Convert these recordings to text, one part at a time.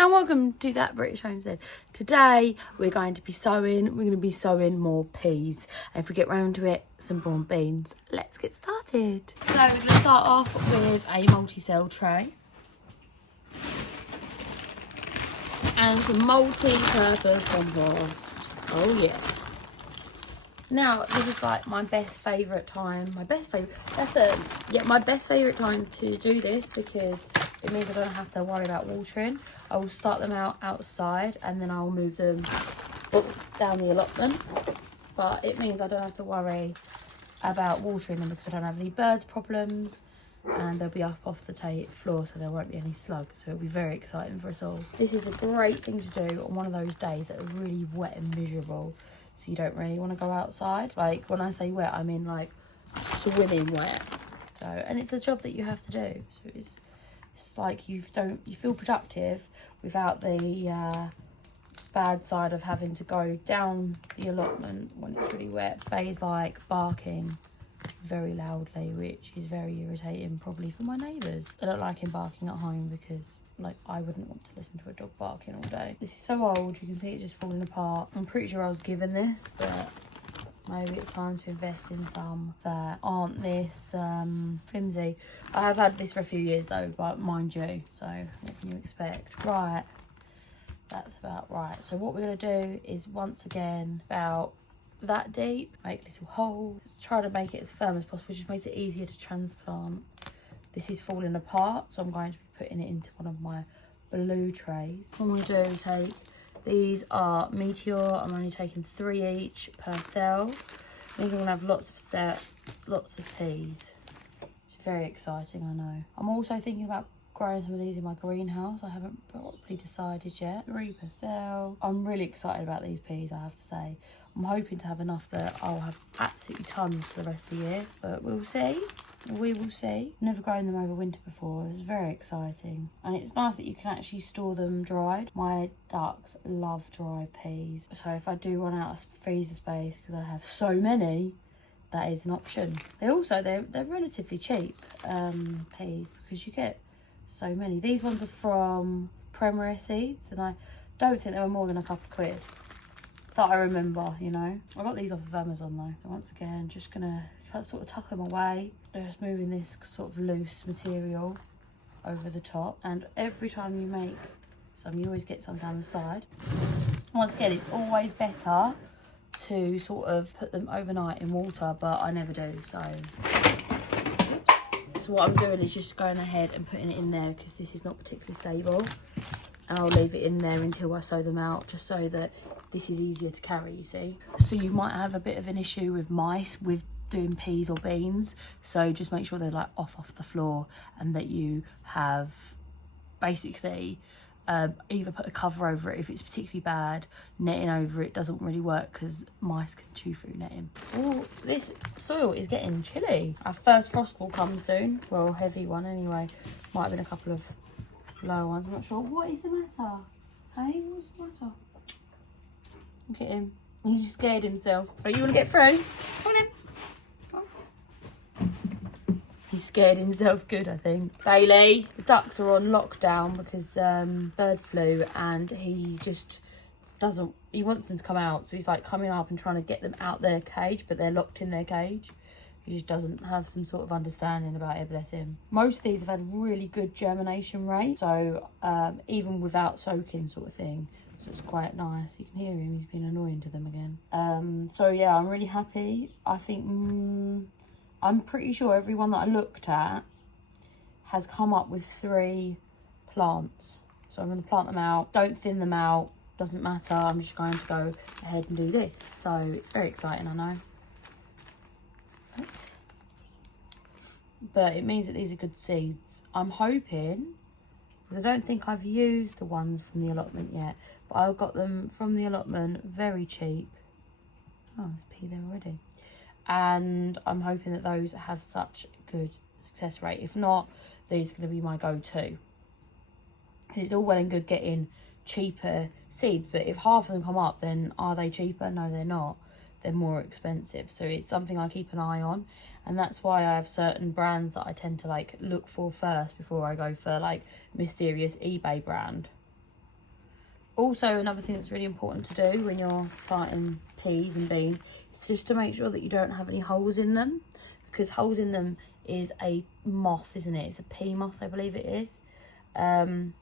And welcome to That British Homestead. Today we're going to be sowing more peas. And if we get round to it, some brown beans. Let's get started. So we're going to start off with a multi-cell tray. And some multi-purpose compost. Oh yeah. Now, this is like my best favourite time. My best favourite time to do this because it means I don't have to worry about watering. I will start them out outside and then I'll move them down the allotment. But it means I don't have to worry about watering them because I don't have any birds problems and they'll be up off the floor so there won't be any slugs. So it'll be very exciting for us all. This is a great thing to do on one of those days that are really wet and miserable. So you don't really want to go outside. Like when I say wet, I mean like swimming wet. So, and it's a job that you have to do. So it's like you feel productive without the bad side of having to go down the allotment when it's really wet. Faye's like barking very loudly, which is very irritating probably for my neighbours. I don't like him barking at home because like I wouldn't want to listen to a dog barking all day. This is so old, you can see it just falling apart. I'm pretty sure I was given this, but maybe it's time to invest in some that aren't this flimsy. I have had this for a few years though, but mind you, so what can you expect? Right, that's about right. So what we're going to do is once again about that deep, make little holes, try to make it as firm as possible, just makes it easier to transplant. This is falling apart, so I'm going to be putting it into one of my blue trays. What I'm going to do is take, these are Meteor, I'm only taking 3 each per cell. These are going to have lots of peas. It's very exciting, I know. I'm also thinking about growing some of these in my greenhouse. I haven't properly decided yet. 3 per cell. I'm really excited about these peas, I have to say. I'm hoping to have enough that I'll have absolutely tons for the rest of the year, but we'll see. We will see. Never grown them over winter before. It's very exciting. And it's nice that you can actually store them dried. My ducks love dry peas. So if I do run out of freezer space because I have so many, that is an option. They're relatively cheap, peas, because you get so many. These ones are from Premier Seeds and I don't think they were more than a couple of quid. That I remember, you know. I got these off of Amazon though. So once again, just gonna sort of tuck them away. Just moving this sort of loose material over the top. And every time you make some, you always get some down the side. Once again, it's always better to sort of put them overnight in water, but I never do, so. Oops. So what I'm doing is just going ahead and putting it in there because this is not particularly stable. And I'll leave it in there until I sow them out, just so that this is easier to carry, you see. So you might have a bit of an issue with mice with doing peas or beans, so just make sure they're like off the floor and that you have basically either put a cover over it if it's particularly bad. Netting over it doesn't really work because mice can chew through netting. Oh, this soil is getting chilly. Our first frost will come soon. Well, heavy one anyway. Might have been a couple of lower ones, I'm not sure. What is the matter? Hey, what's the matter? Look at him. He just scared himself. Right, you want to get through? Come on then. He scared himself good, I think. Bailey, the ducks are on lockdown because bird flu, and he just doesn't, he wants them to come out, so he's like coming up and trying to get them out their cage, but they're locked in their cage. He just doesn't have some sort of understanding about it, bless him. Most of these have had really good germination rate, so even without soaking sort of thing. So it's quite nice. You can hear him, he's been annoying to them again. So yeah, I'm really happy. I think, I'm pretty sure everyone that I looked at has come up with 3 plants. So I'm going to plant them out. Don't thin them out. Doesn't matter. I'm just going to go ahead and do this. So it's very exciting, I know. Oops. But it means that these are good seeds. I'm hoping, because I don't think I've used the ones from the allotment yet, but I got them from the allotment very cheap. Oh, there's a pea there already. And I'm hoping that those have such a good success rate. If not, these are going to be my go-to. It's all well and good getting cheaper seeds, but if half of them come up, then are they cheaper? No, they're not. They're more expensive. So it's something I keep an eye on, and that's why I have certain brands that I tend to like look for first before I go for like mysterious eBay brand. Also, another thing that's really important to do when you're planting peas and beans is just to make sure that you don't have any holes in them, because holes in them is a moth, isn't it? It's a pea moth, I believe it is. And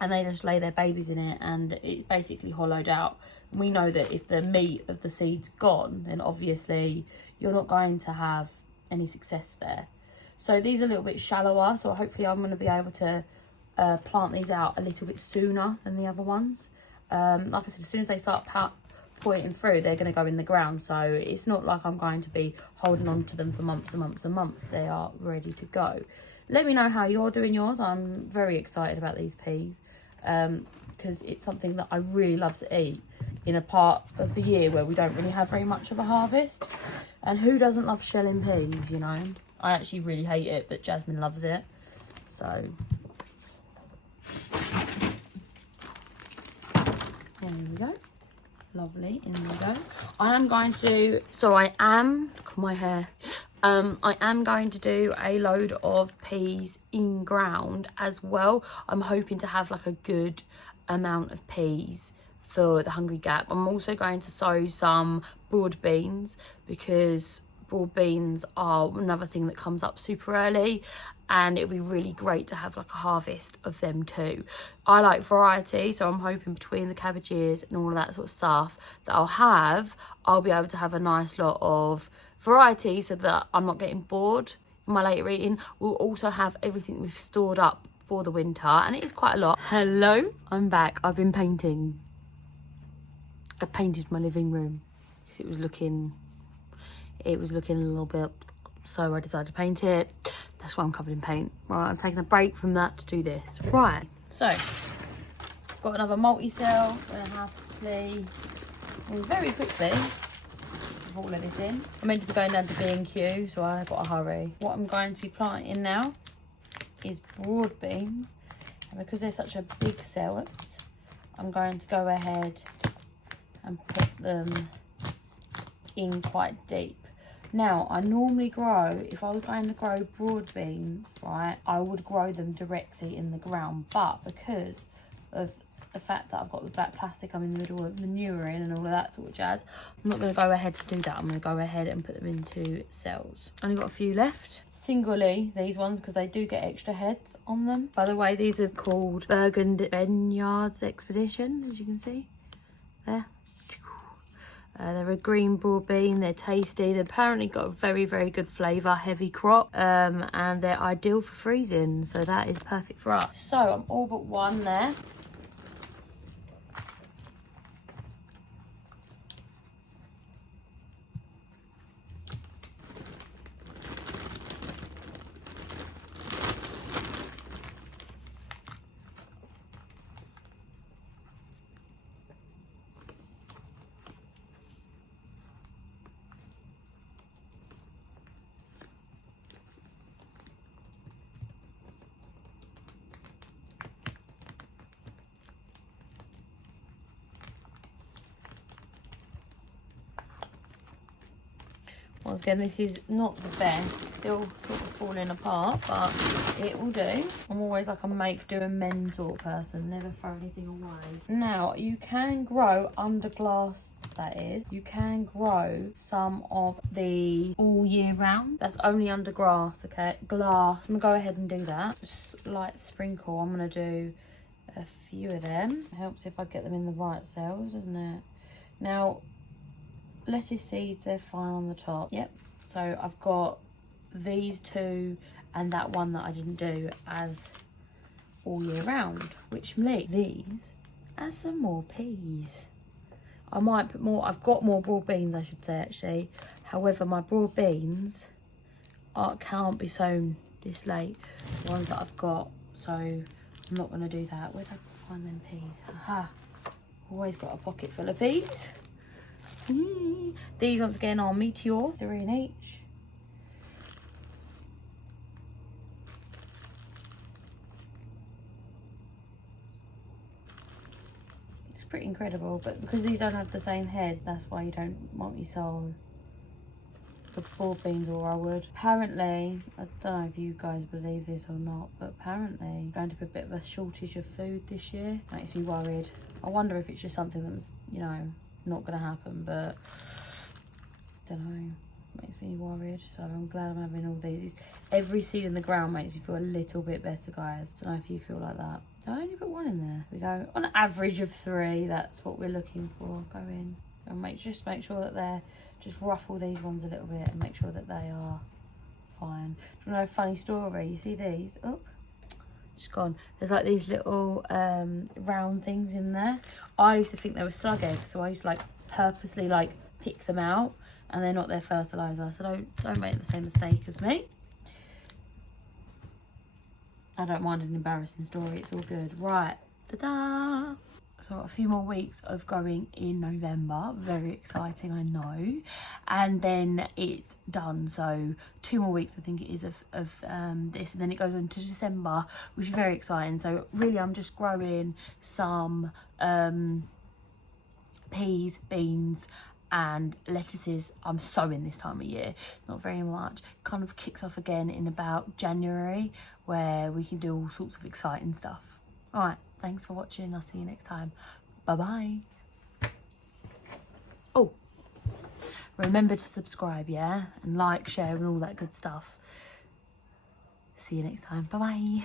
they just lay their babies in it, and it's basically hollowed out. And we know that if the meat of the seed's gone, then obviously you're not going to have any success there. So these are a little bit shallower, so hopefully I'm going to be able to plant these out a little bit sooner than the other ones. Like I said, as soon as they start pointing through, they're going to go in the ground, so it's not like I'm going to be holding on to them for months and months and months. They are ready to go. Let me know how you're doing yours. I'm very excited about these peas, because it's something that I really love to eat in a part of the year where we don't really have very much of a harvest. And who doesn't love shelling peas, you know? I actually really hate it, but Jasmine loves it. So there we go. Lovely, in we go. I am going to, look at my hair. I am going to do a load of peas in ground as well. I'm hoping to have like a good amount of peas for the Hungry Gap. I'm also going to sow some broad beans, because broad beans are another thing that comes up super early, and it'll be really great to have like a harvest of them too. I like variety, so I'm hoping between the cabbages and all of that sort of stuff that I'll be able to have a nice lot of variety, so that I'm not getting bored in my later eating. We'll also have everything we've stored up for the winter, and it is quite a lot. Hello, I'm back. I've been painting. I painted my living room because it was looking a little bit, so I decided to paint it. That's why I'm covered in paint. Right, I'm taking a break from that to do this. Right, so I've got another multi-cell. I'm gonna happily, very quickly, put all of this in. I meant to go down to B&Q, so I've got to hurry. What I'm going to be planting now is broad beans, and because they're such a big cell, I'm going to go ahead and put them in quite deep. Now, I normally grow, if I was going to grow broad beans, right, I would grow them directly in the ground, but because of the fact that I've got the black plastic I'm in the middle of manuring and all of that sort of jazz, I'm not going to go ahead to do that. I'm going to go ahead and put them into cells. Only got a few left. Singly, these ones, because they do get extra heads on them. By the way, these are called Burgundy Vineyards Expedition, as you can see there. They're a green broad bean. They're tasty. They've apparently got a very, very good flavour, heavy crop, and they're ideal for freezing, so that is perfect for us. So I'm all but one there. Once again, this is not the best. It's still sort of falling apart, but it will do. I'm always like a make, do and mend sort of person. Never throw anything away. Now, you can grow under glass, that is. You can grow some of the all year round. That's only under grass, okay? Glass. I'm going to go ahead and do that. Just light sprinkle. I'm going to do a few of them. It helps if I get them in the right cells, doesn't it? Now, lettuce seeds, they're fine on the top. Yep, so I've got these two and that one that I didn't do as all year round, which leaves these as some more peas. I might put more, I've got more broad beans I should say actually. However, my broad beans can't be sown this late, the ones that I've got, so I'm not going to do that. Where did I find them peas? Aha, always got a pocket full of peas. These once again are Meteor, 3 in each. It's pretty incredible, but because these don't have the same head, that's why you don't multi-sow the board beans, or I would. Apparently, I don't know if you guys believe this or not, but apparently going to be a bit of a shortage of food this year. Makes me worried. I wonder if it's just something that's, you know, not going to happen, but don't know. Makes me worried. So I'm glad I'm having all these. Every seed in the ground makes me feel a little bit better, guys. Don't know if you feel like that. I only put one in there. We go on an average of 3. That's what we're looking for. Go in and just make sure that they're, just ruffle these ones a little bit and make sure that they are fine. Do you know a funny story? You see these? Oh, just gone. There's like these little round things in there. I used to think they were slug eggs, so I used to like purposely like pick them out, and they're not their fertilizer. So don't make the same mistake as me. I don't mind an embarrassing story. It's all good. Right. Ta-da! So I've got a few more weeks of growing in November. Very exciting, I know. And then it's done. So 2 more weeks, I think it is, of this. And then it goes into December, which is very exciting. So really, I'm just growing some peas, beans, and lettuces. I'm sowing this time of year, not very much. Kind of kicks off again in about January, where we can do all sorts of exciting stuff. All right, thanks for watching. I'll see you next time. Bye bye. Oh, remember to subscribe, yeah, and like, share, and all that good stuff. See you next time. Bye bye.